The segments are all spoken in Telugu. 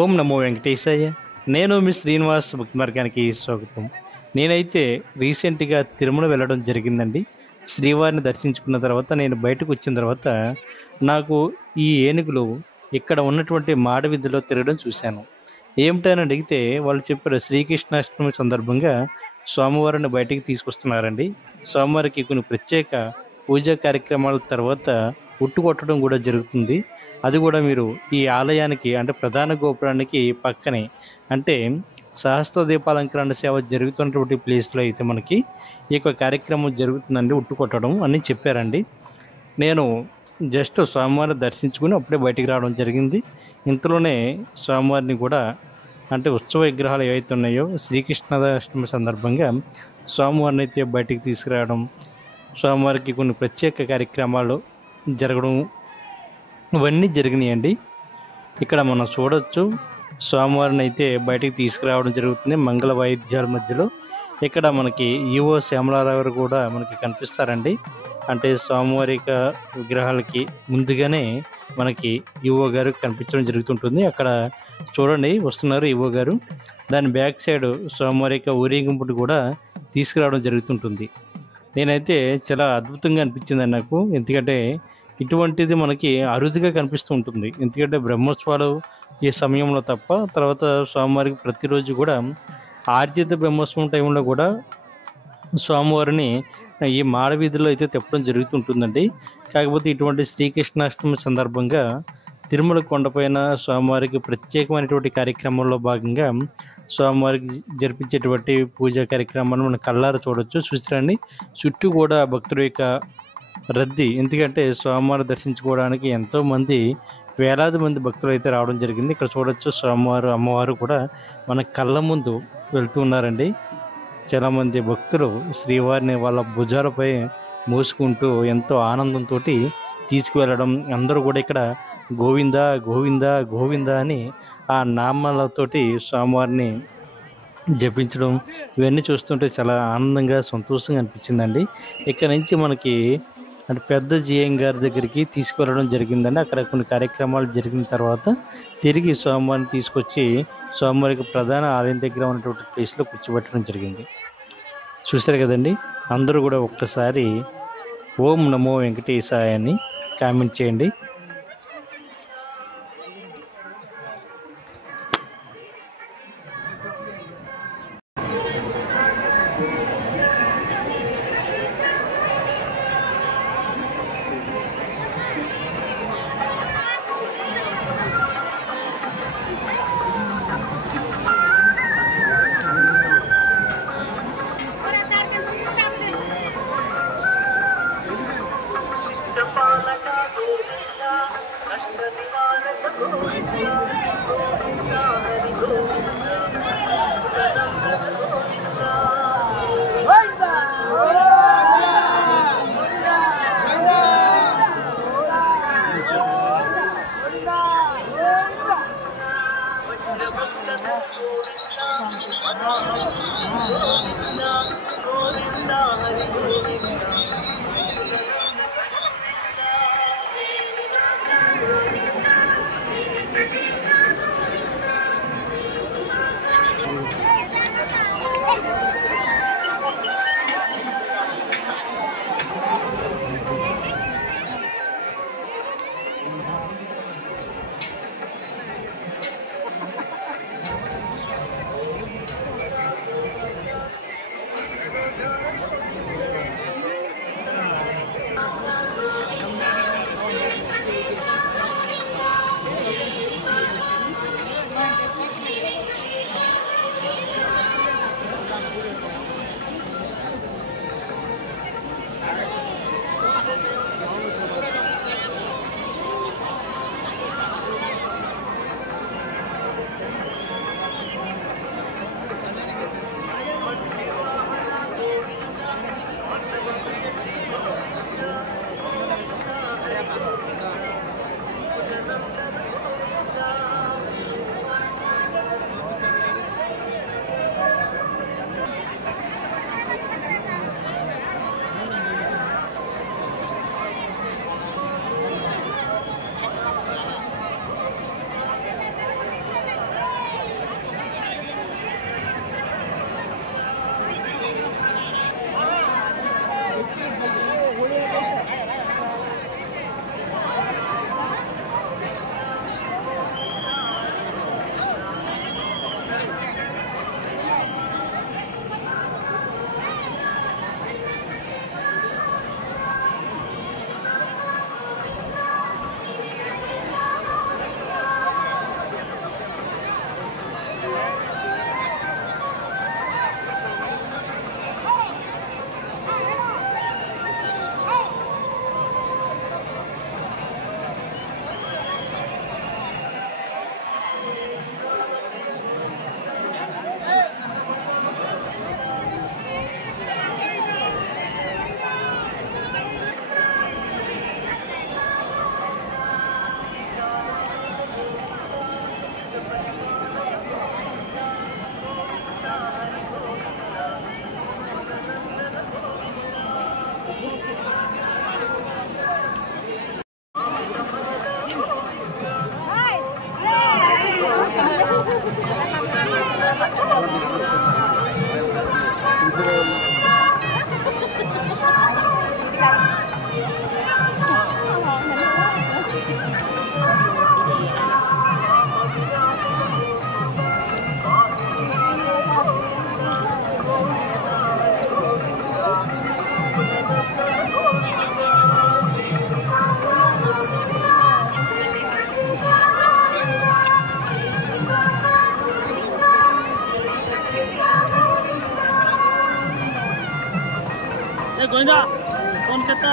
ఓం నమో వెంకటేశాయ. నేను మీ శ్రీనివాస్ భక్తి మార్గానికి స్వాగతం. నేనైతే రీసెంట్గా తిరుమల వెళ్ళడం జరిగిందండి. శ్రీవారిని దర్శించుకున్న తర్వాత నేను బయటకు వచ్చిన తర్వాత నాకు ఈ ఏనుగులు ఇక్కడ ఉన్నటువంటి మాడ వీధిలో తిరగడం చూశాను. ఏమిటని అడిగితే వాళ్ళు చెప్పారు, శ్రీకృష్ణాష్టమి సందర్భంగా స్వామివారిని బయటికి తీసుకొస్తున్నారండి. స్వామివారికి కొన్ని ప్రత్యేక పూజా కార్యక్రమాల తర్వాత ఉట్టు కొట్టడం కూడా జరుగుతుంది. అది కూడా మీరు ఈ ఆలయానికి అంటే ప్రధాన గోపురానికి పక్కనే అంటే సహస్ర దీపాలంకరణ సేవ జరుగుతున్నటువంటి ప్లేస్లో అయితే మనకి ఈ యొక్క కార్యక్రమం జరుగుతుందండి, ఉట్టు కొట్టడం అని చెప్పారండి. నేను జస్ట్ స్వామివారిని దర్శించుకుని అప్పుడే బయటికి రావడం జరిగింది. ఇంతలోనే స్వామివారిని కూడా అంటే ఉత్సవ విగ్రహాలు ఏవైతే ఉన్నాయో శ్రీకృష్ణాష్టమి సందర్భంగా స్వామివారిని అయితే బయటికి తీసుకురావడం, స్వామివారికి కొన్ని ప్రత్యేక కార్యక్రమాలు జరగడం ఇవన్నీ జరిగినాయండి. ఇక్కడ మనం చూడొచ్చు, స్వామివారిని అయితే బయటికి తీసుకురావడం జరుగుతుంది మంగళ వాయిద్యాల మధ్యలో. ఇక్కడ మనకి ఈవో శ్యామలారావు కూడా మనకి కనిపిస్తారండి. అంటే స్వామివారి యొక్క విగ్రహాలకి ముందుగానే మనకి ఈవో గారు కనిపించడం జరుగుతుంటుంది. అక్కడ చూడండి వస్తున్నారు ఈవో గారు. దాని బ్యాక్ సైడ్ స్వామివారి యొక్క ఊరేగింపుడు కూడా తీసుకురావడం జరుగుతుంటుంది. నేనైతే చాలా అద్భుతంగా అనిపించిందండి నాకు. ఎందుకంటే ఇటువంటిది మనకి అరుదుగా కనిపిస్తూ ఉంటుంది. ఎందుకంటే బ్రహ్మోత్సవాలు ఈ సమయంలో తప్ప, తర్వాత స్వామివారికి ప్రతిరోజు కూడా ఆర్జిత బ్రహ్మోత్సవం టైంలో కూడా స్వామివారిని ఈ మాడవీధిలో అయితే తిప్పడం జరుగుతుంటుందండి. కాకపోతే ఇటువంటి శ్రీకృష్ణాష్టమి సందర్భంగా తిరుమల కొండపైన స్వామివారికి ప్రత్యేకమైనటువంటి కార్యక్రమంలో భాగంగా స్వామివారికి జరిపించేటువంటి పూజా కార్యక్రమాన్ని మనం కళ్ళారా చూడవచ్చు. చూసిరండి, చుట్టూ కూడా భక్తుల యొక్క రద్దీ. ఎందుకంటే స్వామివారి దర్శించుకోవడానికి ఎంతోమంది వేలాది మంది భక్తులు అయితే రావడం జరిగింది. ఇక్కడ చూడొచ్చు స్వామివారు అమ్మవారు కూడా మన కళ్ళ ముందు వెళ్తూ ఉన్నారండి. చాలామంది భక్తులు శ్రీవారిని వాళ్ళ భుజాలపై మోసుకుంటూ ఎంతో ఆనందంతో తీసుకువెళ్ళడం, అందరూ కూడా ఇక్కడ గోవింద గోవింద గోవింద అని ఆ నామాలతోటి స్వామివారిని జపించడం ఇవన్నీ చూస్తుంటే చాలా ఆనందంగా సంతోషంగా అనిపించిందండి. ఇక్కడ నుంచి మనకి అంటే పెద్ద జిఎం గారి దగ్గరికి తీసుకువెళ్ళడం జరిగిందండి. అక్కడ కొన్ని కార్యక్రమాలు జరిగిన తర్వాత తిరిగి స్వామివారిని తీసుకొచ్చి స్వామివారికి ప్రధాన ఆలయం దగ్గర ఉన్నటువంటి ప్లేస్లో కూర్చోబెట్టడం జరిగింది. చూశారు కదండి. అందరూ కూడా ఒక్కసారి ఓం నమో వెంకటేశాయ అని కామెంట్ చేయండి. गोविंदा कौन कहता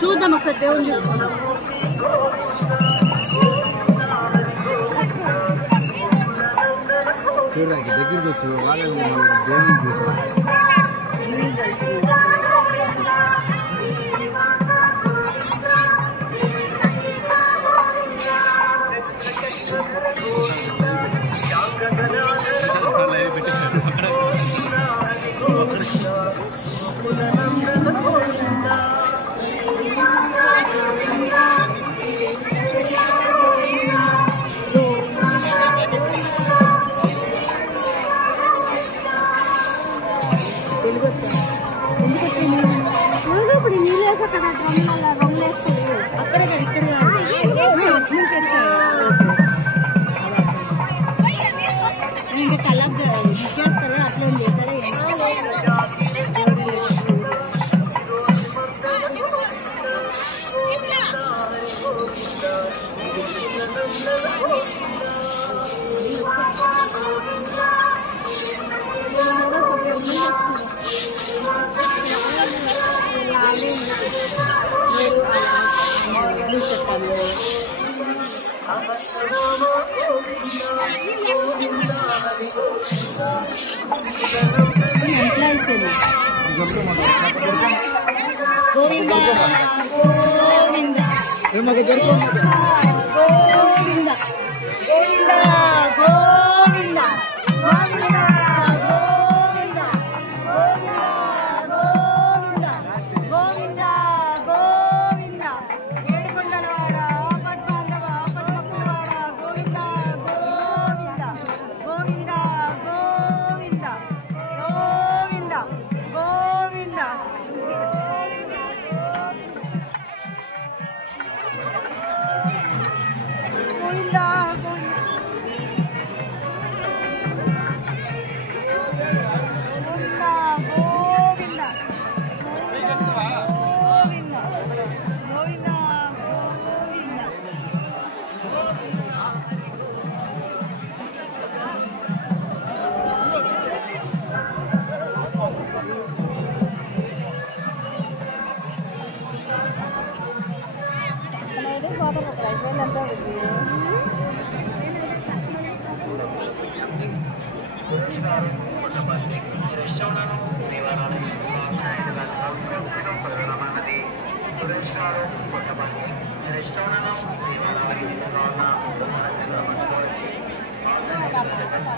చూద్దాం ఒకసారి దేవుని చూసుకుందాం. చూడడానికి దగ్గరికి వచ్చి వాళ్ళని దేవుని ఇప్పుడు నీళ్ళు వేసి అక్కడ రంగులు వేస్తుంది అక్కడ ఇక్కడ ఇంకా కలర్ చేస్తారు అట్లా చేస్తారు. గోవింద గోవింద గోవింద గోవింద గోవింద గోవింద గోవింద గోవింద గోవింద ఏడుకొండలవాడ ఆపద్బాంధవ ఆపద్మక్కులవాడ గోవింద గోవింద గోవింద గోవింద గోవింద గోవింద గోవింద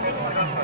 Gracias.